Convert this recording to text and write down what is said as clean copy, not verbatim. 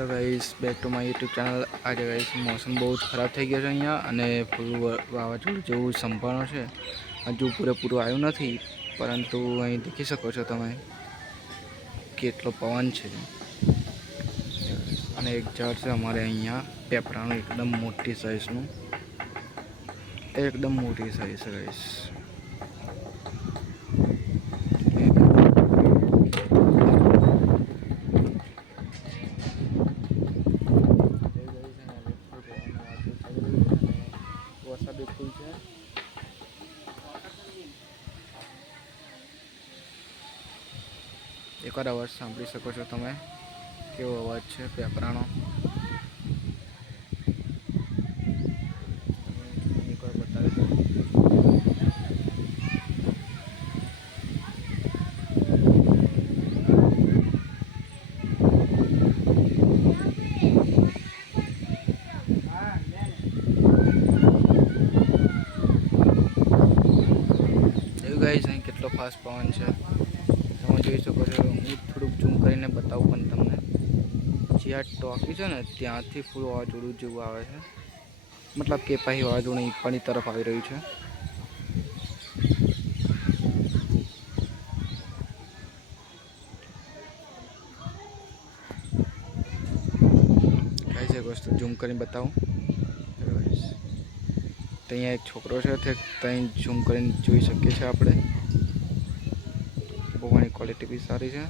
Hello guys, back to my YouTube channel. आज guys मौसम बहुत खराब થઈ ગયો છે અહીંયા અને ફૂલ વાવાઝોડું જેવું સંભાળો છે। હજુ પૂરેપૂરું આવ્યું નથી, પરંતુ અહીં દેખી શકો છો તમે કેટલો પવન છે। અને એક ઝાડ છે અમારે અહીંયા પેપરાનું, એકદમ મોટી સાઈઝનું, એકદમ મોટી સાઈઝ છે ગાइस। વરસાદ ફૂલ છે। એકવાર અવાજ સાંભળી શકો છો તમે, કેવો અવાજ છે પેપરાનો। એકવાર બતાવી દઉં। એવું ગાઈસ અહીં કેટલો ફાસ્ટ પવન છે તમે જોઈ શકો છો। હું થોડુંક ઝૂમ કરીને બતાવું પણ તમને। જે આ ટોકી છે ને ત્યાંથી ફૂલ વાવાઝોડું જેવું આવે છે, મતલબ કે પછી વાવાઝોડું ઈપ્પાની તરફ આવી રહ્યું છે। ગાઈસ એક વસ્તુ ઝૂમ કરીને બતાવું તો અહીંયા એક છોકરો છે, તે ત્યાં ઝૂમ કરીને જોઈ શકીએ છીએ આપણે। પવનની ક્વોલિટી બી સારી છે।